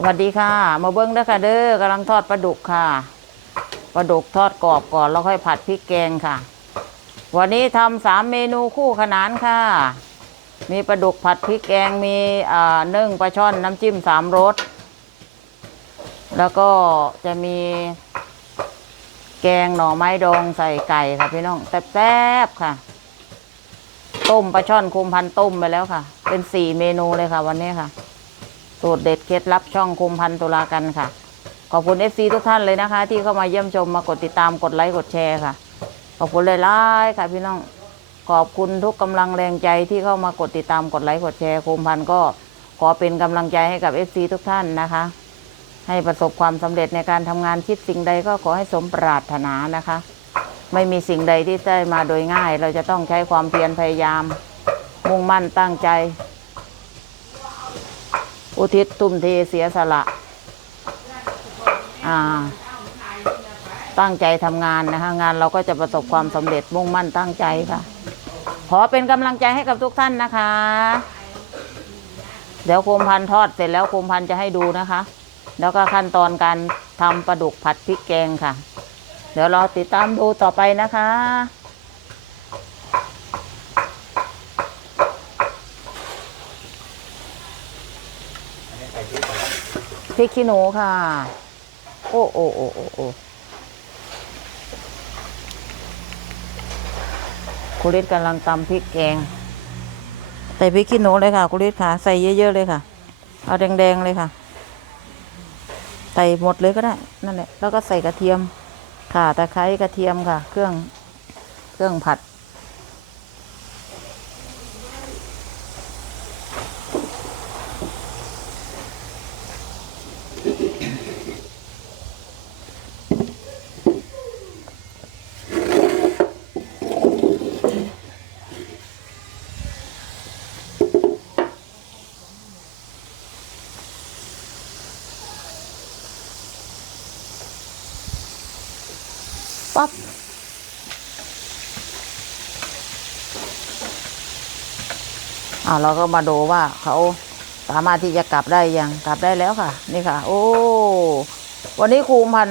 สวัสดีค่ะ มาเบิ้งเด้อค่ะเด้อกำลังทอดปลาดุกค่ะปลาดุกทอดกรอบก่อนแล้วค่อยผัดพริกแกงค่ะ วันนี้ทำสามเมนูคู่ขนานค่ะ มีปลาดุกผัดพริกแกงมีนึ่งปลาช่อนน้ำจิ้มสามรสแล้วก็จะมีแกงหน่อไม้ดองใส่ไก่ค่ะพี่น้องแซ่บๆค่ะ ต้มปลาช่อนคุมพันต้มไปแล้วค่ะ เป็นสี่เมนูเลยค่ะ วันนี้ค่ะ สูตรเด็ดเคล็ดลับช่องคุมพันตุลากันค่ะ ขอบคุณเอฟซีทุกท่านเลยนะคะ ที่เข้ามาเยี่ยมชมมากดติดตามกดไลค์กดแชร์ค่ะ ขอบคุณเลยล่ค่ะพี่น้องขอบคุณทุกกำลังแรงใจที่เข้ามากดติดตามกดไลค์กดแชร์คุมพันก็ขอเป็นกำลังใจให้กับเอฟซีทุกท่านนะคะ ให้ประสบความสำเร็จในการทำงานคิดสิ่งใดก็ขอให้สมปรารถนานะคะ ไม่มีสิ่งใดที่ได้มาโดยง่าย เราจะต้องใช้ความเพียรพยายาม มุ่งมั่นตั้งใจ อุทิศทุ่มเทเสียสละ ตั้งใจทำงานนะคะงานเราก็จะประสบความสำเร็จมุ่งมั่นตั้งใจค่ะ ขอเป็นกำลังใจให้กับทุกท่านนะคะ เดี๋ยวโคมพันทอดเสร็จแล้วโคมพันจะให้ดูนะคะ แล้วก็ขั้นตอนการทำปลาดุกผัดพริกแกงค่ะ เดี๋ยวเราติดตามดูต่อไปนะคะ พริกขี้หนูค่ะ โอ้โอ้โอ้โอ้โอ้คุริศกำลังตำพริกแกง ใส่พริกขี้หนูเลยค่ะคุริศค่ะ ใส่เยอะๆเลยค่ะ เอาแดงๆเลยค่ะ ใส่หมดเลยก็ได้ นั่นแหละ แล้วก็ใส่กระเทียม ค่ะ ตะไคร้กระเทียมค่ะ เครื่อง เครื่องผัด ปั๊บอ่าเราก็มาดูว่าเขาสามารถที่จะกลับได้ยังกลับได้แล้วค่ะ นี่ค่ะ โอ้วันนี้ครูพัน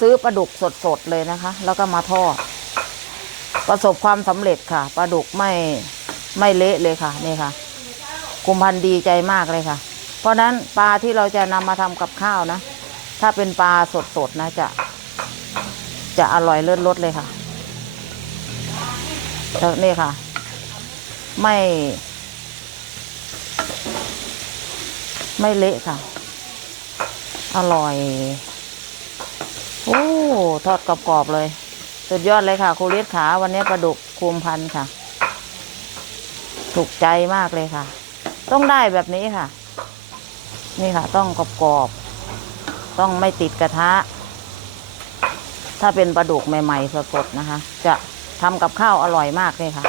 ซื้อปลาดุกสดๆเลยนะคะ แล้วก็มาทอดประสบความสำเร็จค่ะปลาดุกไม่ไม่เละเลยค่ะ นี่ค่ะคุมพันดีใจมากเลยค่ะ เพราะฉะนั้นปลาที่เราจะนำมาทำกับข้าวนะ ถ้าเป็นปลาสดๆนะจะ จะอร่อยเลิศรสเลยค่ะแล้วนี่ค่ะ ไม่ ไม่เละค่ะ อร่อย โอ้ ทอดกรอบๆเลย สุดยอดเลยค่ะครูฤทธิ์ขาวันนี้ปลาดุกคุมพันธ์ค่ะ ถูกใจมากเลยค่ะ ต้องได้แบบนี้ค่ะ นี่ค่ะ ต้องกรอบๆ ต้องไม่ติดกระทะ ถ้าเป็นปลาดุกใหม่ ๆสดๆนะคะ จะทำกับข้าวอร่อยมากเลยค่ะ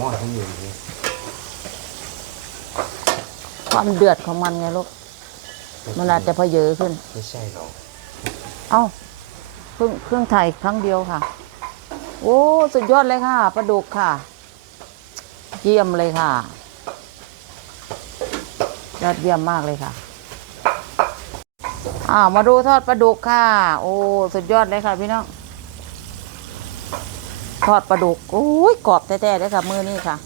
หม้อทั้งอยู่อย่างนี้ความเดือดของมันไงลูกมันอาจจะเพเยอขึ้น ไม่ใช่หรอกเอ้าเพิ่งเครื่องถ่ายครั้งเดียวค่ะ โอ้สุดยอดเลยค่ะปลาดุกค่ะ เยี่ยมเลยค่ะยอดเยี่ยมมากเลยค่ะอ้าวมาดูทอดปลาดุกค่ะ โอ้สุดยอดเลยค่ะพี่น้องท อดปลาดุกโอ้ยกรอบแท้ๆเลยค่ะมือนี่ค่ะ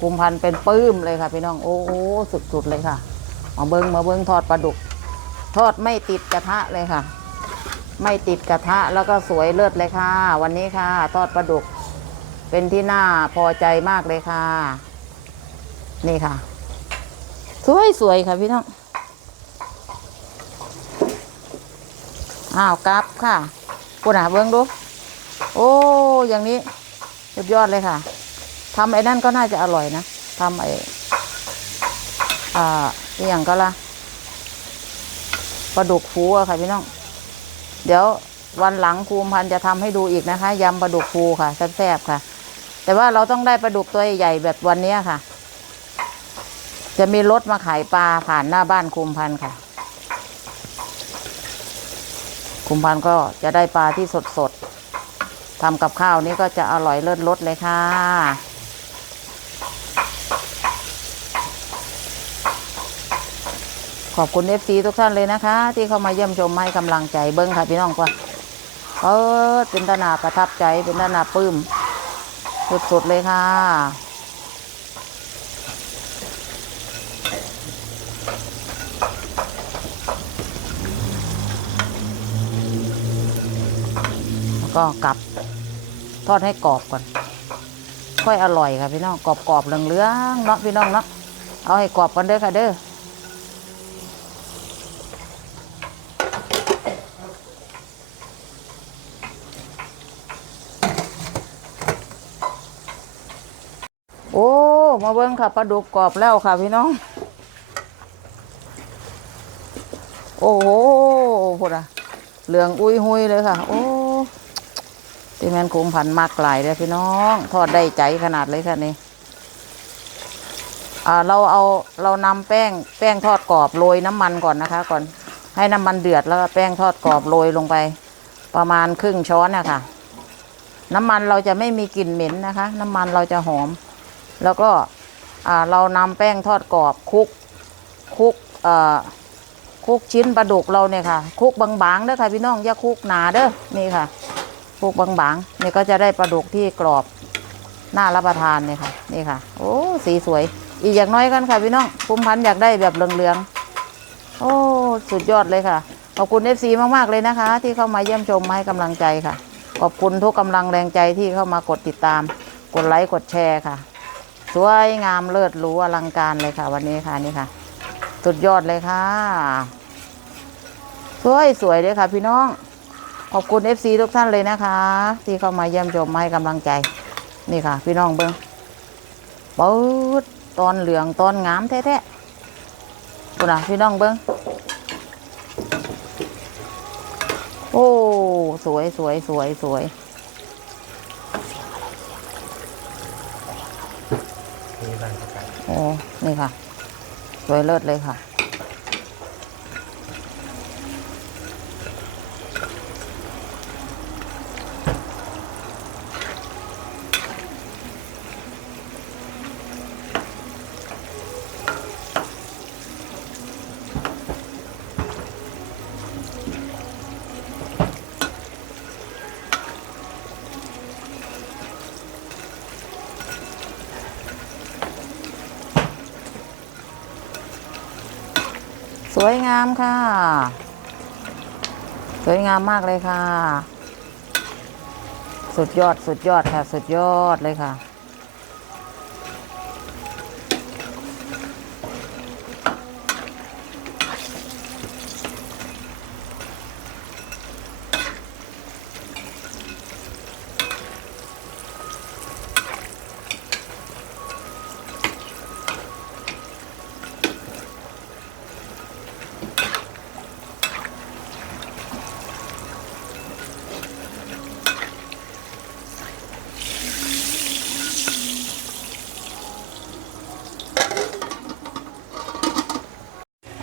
คุมพันเป็นปื้มเลยค่ะพี่น้องโอ้โหสุดๆเลยค่ะมาเบิ้งมาเบิ้งทอดปลาดุก ทอดไม่ติดกระทะเลยค่ะ ไม่ติดกระทะแล้วก็สวยเลิศเลยค่ะ วันนี้ค่ะ ทอดปลาดุก เป็นที่น่าพอใจมากเลยค่ะ นี่ค่ะ สวยสวยค่ะพี่น้องอ้าวกลับค่ะคุณหาเบิ้งดู โอ้อย่างนี้ สุดยอดเลยค่ะทำไอ้นั่นก็น่าจะอร่อยนะทำไอ้อ่าอย่างก็ละปลาดุกฟูอะค่ะพี่น้อง เดี๋ยววันหลังครูพันจะทำให้ดูอีกนะคะยำปลาดุกฟูค่ะแซ่บๆค่ะ แต่ว่าเราต้องได้ปลาดุกตัวใหญ่แบบวันเนี้ยค่ะ จะมีรถมาขายปลาผ่านหน้าบ้านคุมพันค่ะคุมพันก็จะได้ปลาที่สดๆ ทำกับข้าวนี้ก็จะอร่อยเลิศรสเลยค่ะ ขอบคุณเอฟซีทุกท่านเลยนะคะ ที่เข้ามาเยี่ยมชมให้กำลังใจเบิ้งค่ะพี่น้องว่าเออเป็นตาหนาประทับใจเป็นตาหนาปลื้มสุดๆเลยค่ะ ก็กลับ ทอดให้กรอบก่อน ค่อยอร่อยค่ะพี่น้องกรอบๆเหลืองๆเนาะพี่น้องเนาะเอาให้กรอบกันเด้อค่ะเด้อโอ้ มาเบิ้งค่ะปลาดุกกรอบแล้วค่ะพี่น้อง โอ้โหพูดอะเหลืองอุ้ยหุยเลยค่ะ โอ้ ที่แมนคุมผันมากหลายเลยพี่น้อง ทอดได้ใจขนาดเลยค่ะนี่เราเอาเรานำแป้งแป้งทอดกรอบโรยน้ำมันก่อนนะคะ ก่อนให้น้ำมันเดือดแล้วแป้งทอดกรอบโรยลงไป ประมาณครึ่งช้อนนะคะน้ำมันเราจะไม่มีกลิ่นเหม็นนะคะ น้ำมันเราจะหอม แล้วก็เรานำแป้งทอดกรอบคลุกคลุกคลุกชิ้นปลาดุกเราเนี่ยค่ะคลุกบางๆเด้อค่ะพี่น้องอย่าคลุกหนาเด้อนี่ค่ะ คลุกบางๆนี่ก็จะได้ปลาดุกที่กรอบน่ารับประทานเนี่ยค่ะนี่ค่ะ โอ้สีสวย อีกอย่างน้อยกันค่ะพี่น้องภูมิพันธ์อยากได้แบบเหลืองๆโอ้สุดยอดเลยค่ะขอบคุณเอฟซีมากๆเลยนะคะ ที่เข้ามาเยี่ยมชมมาให้กำลังใจค่ะ ขอบคุณทุกกำลังแรงใจที่เข้ามากดติดตาม กดไลค์กดแชร์ค่ะ สวยงามเลิศหรูอลังการเลยค่ะ วันนี้ค่ะนี่ค่ะ สุดยอดเลยค่ะ สวยสวยเลยค่ะพี่น้อง ขอบคุณเอฟซีทุกท่านเลยนะคะ ที่เข้ามาเยี่ยมชมมาให้กำลังใจ นี่ค่ะ พี่น้องเบิ้งปื๊ดตอนเหลืองตอนงามแท้ๆคุณอะพี่น้องเบิ้งโอ้ สวยสวยสวยสวยนี่บ้านประกาศโอ้ นี่ค่ะ สวยเลิศเลยค่ะ วยงามค่ะ สวยงามมากเลยค่ะ สุดยอดสุดยอดค่ะ สุดยอดเลยค่ะ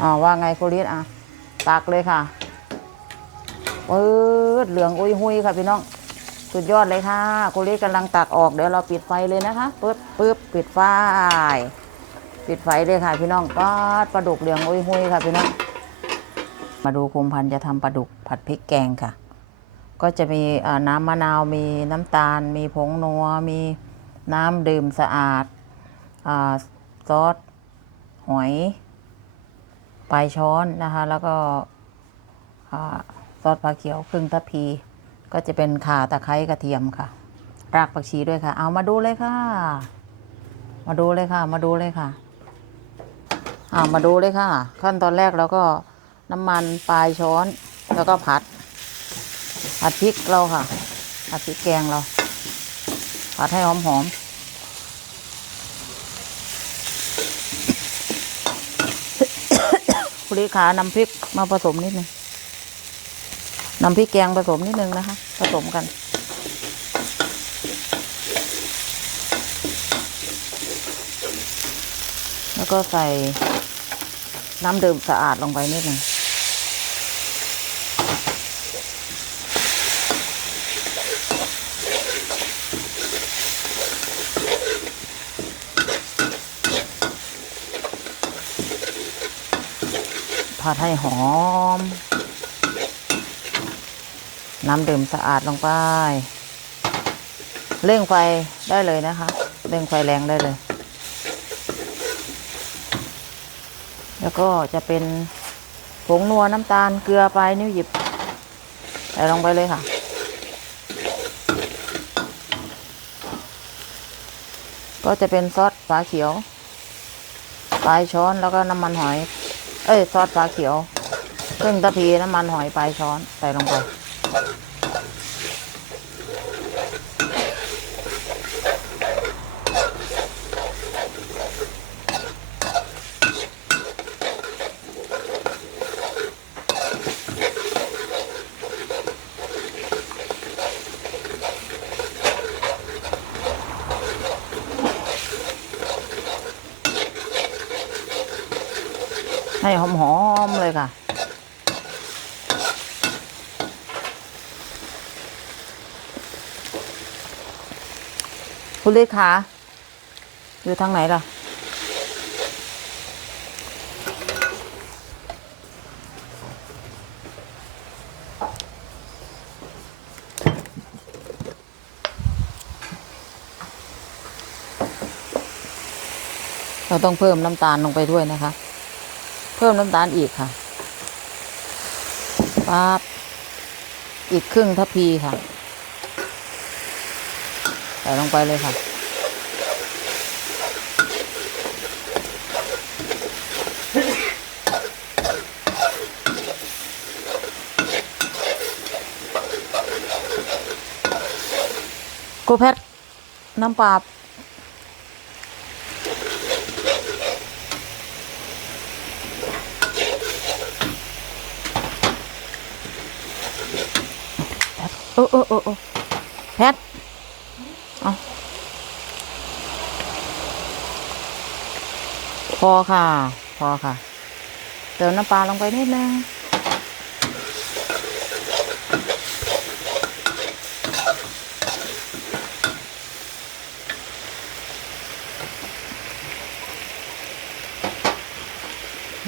อ่าว่าไงโคลิสอะตักเลยค่ะปื๊ดเหลืองอุ้ยหุยค่ะพี่น้อง สุดยอดเลยค่ะโคลิสกำลังตักออกเดี๋ยวเราปิดไฟเลยนะคะปึ๊บปึ๊บปิดไฟ ปิดไฟเลยค่ะพี่น้องป๊าดปลาดุกเหลืองอุ้ยหุยค่ะพี่น้อง มาดูคุมพันธ์จะทำปลาดุกผัดพริกแกงค่ะ ก็จะมีน้ำมะนาวมีน้ำตาล มีผงนัวมีน้ำดื่มสะอาดอซอสหอย ปลายช้อนนะคะ แล้วก็ซอสปลาเขียวครึ่งทัพพี ก็จะเป็นข่าตะไคร้กระเทียมค่ะ รากผักชีด้วยค่ะ เอามาดูเลยค่ะ มาดูเลยค่ะ มาดูเลยค่ะเอามาดูเลยค่ะ ขั้นตอนแรกเราก็น้ำมันปลายช้อนแล้วก็ผัด ผัดพริกเราค่ะผัดพริกแกงเราผัดให้หอมหอมๆ คุณลิขานำพริกมาผสมนิดนึงน้ำพริกแกงผสมนิดนึงนะคะ ผสมกัน แล้วก็ใส่น้ำเดิมสะอาดลงไปนิดหนึ่ง ผัดให้หอม น้ำดื่มสะอาดลงไป เร่งไฟได้เลยนะคะ เร่งไฟแรงได้เลย แล้วก็จะเป็นผงนัวน้ำตาลเกลือไปนิ้วหยิบใส่ลงไปเลยค่ะก็จะเป็นซอสฝาเขียวปลายช้อนแล้วก็น้ำมันหอย เอ้ยซอสฝาเขียวครึ่งตะพีน้ำมันหอยปลายช้อนใส่ลงไป ให้หอมๆเลยค่ะ คุณเลขาอยู่ทางไหนล่ะ เราต้องเพิ่มน้ำตาลลงไปด้วยนะคะ เพิ่มน้ำตาลอีกค่ะปั๊บอีกครึ่งทัพพีค่ะ ใส่ลงไปเลยค่ะกูแพทน้ำปลา เออเออเออเออแพทเอาพอค่ะ พอค่ะ เติมน้ำปลาลงไปนิดนึง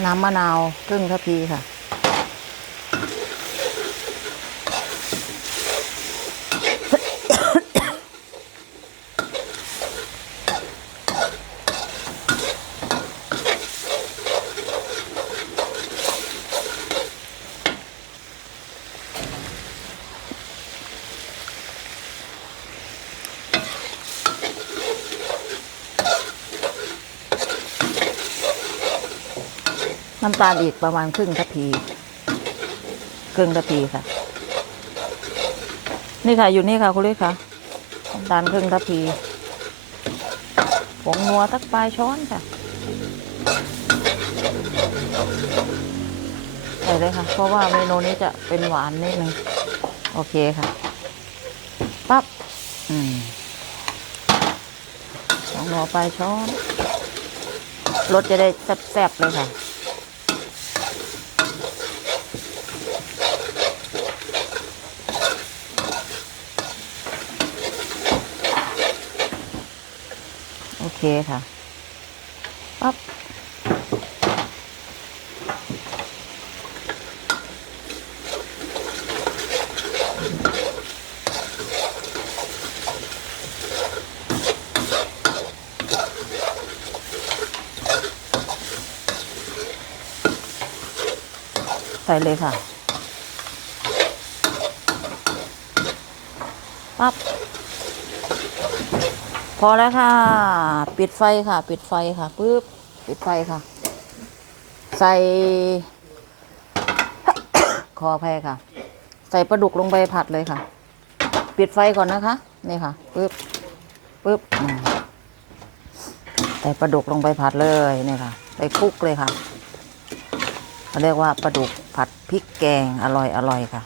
น้ำมะนาวครึ่งทัพพีค่ะ น้ำตาลอีกประมาณครึ่งทัพพีครึ่งทัพพีค่ะ นี่ค่ะอยู่นี่ค่ะคุณลิศค่ะน้ำตาลครึ่งทัพพีผงนัวตักปลายช้อนค่ะใส่เลยค่ะ เพราะว่าเมนูนี้จะเป็นหวานนิดนึงโอเคค่ะปั๊บอืมผงนัวปลายช้อนรสจะได้แซ่บๆเลยค่ะ เคค่ะปั๊บใส่เลยค่ะ ปั๊บ พอแล้วค่ะ ปิดไฟค่ะ ปิดไฟค่ะปึ๊บปิดไฟค่ะ ใส่ขออภัยค่ะ ใส่ปลาดุกลงไปผัดเลยค่ะ ปิดไฟก่อนนะคะ นี่ค่ะปึ๊บปึ๊บใส่ปลาดุกลงไปผัดเลยนี่ค่ะไปคลุกเลยค่ะเขาเรียกว่าปลาดุกผัดพริกแกงอร่อยอร่อยค่ะ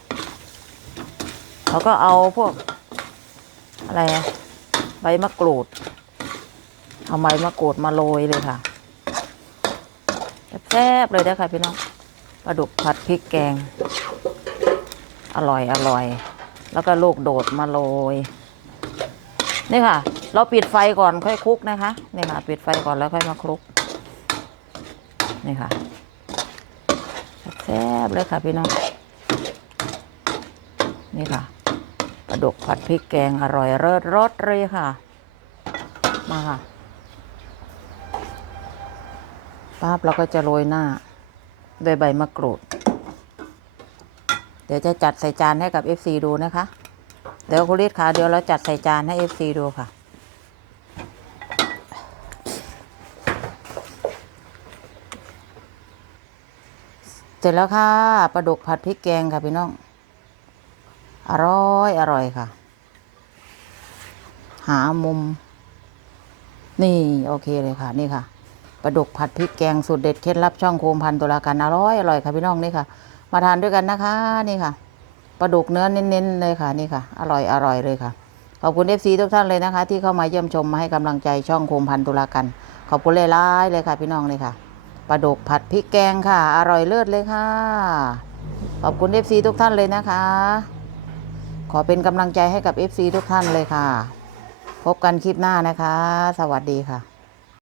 แล้วก็เอาพวกอะไรอะ ใบมะกรูด เอาใบมะกรูดมาโรยเลยค่ะแซ่บเลยนะคะพี่น้องปลาดุกผัดพริกแกง อร่อยอร่อย แล้วก็ลูกโดดมาโรยนี่ค่ะ เราปิดไฟก่อนค่อยคลุกนะคะนี่ค่ะ ปิดไฟก่อนแล้วค่อยมาคลุกนี่ค่ะแซ่บเลยค่ะพี่น้องนี่ค่ะ ดกผัดพริกแกงอร่อยเลิศรสเลยค่ะ มาค่ะปั๊บเราก็จะโรยหน้าด้วยใบมะกรูด เดี๋ยวจะจัดใส่จานให้กับ FC ดูนะคะ เดี๋ยวคุณฤทธิ์ค่ะเดี๋ยวเราจัดใส่จานให้ FC ดูค่ะเสร็จแล้วค่ะปลาดุกผัดพริกแกงค่ะพี่น้อง อร่อยอร่อยค่ะ หามุม นี่โอเคเลยค่ะ นี่ค่ะปลาดุกผัดพริกแกงสูตรเด็ดเคล็ดลับช่องโคมพันตุลาการอร่อยอร่อยค่ะพี่น้องนี่ค่ะ มาทานด้วยกันนะคะ นี่ค่ะปลาดุกเนื้อเน้นๆเลยค่ะ นี่ค่ะ อร่อยอร่อยเลยค่ะขอบคุณเอฟซีทุกท่านเลยนะคะ ที่เข้ามาเยี่ยมชมมาให้กำลังใจช่องโคมพันตุลากันขอบคุณเลยล่ายๆเลยค่ะ พี่น้องเลยค่ะปลาดุกผัดพริกแกงค่ะ อร่อยเลิศเลยค่ะ ขอบคุณเอฟซีทุกท่านเลยนะคะ ขอเป็นกำลังใจให้กับ FC ทุกท่านเลยค่ะ พบกันคลิปหน้านะคะ สวัสดีค่ะ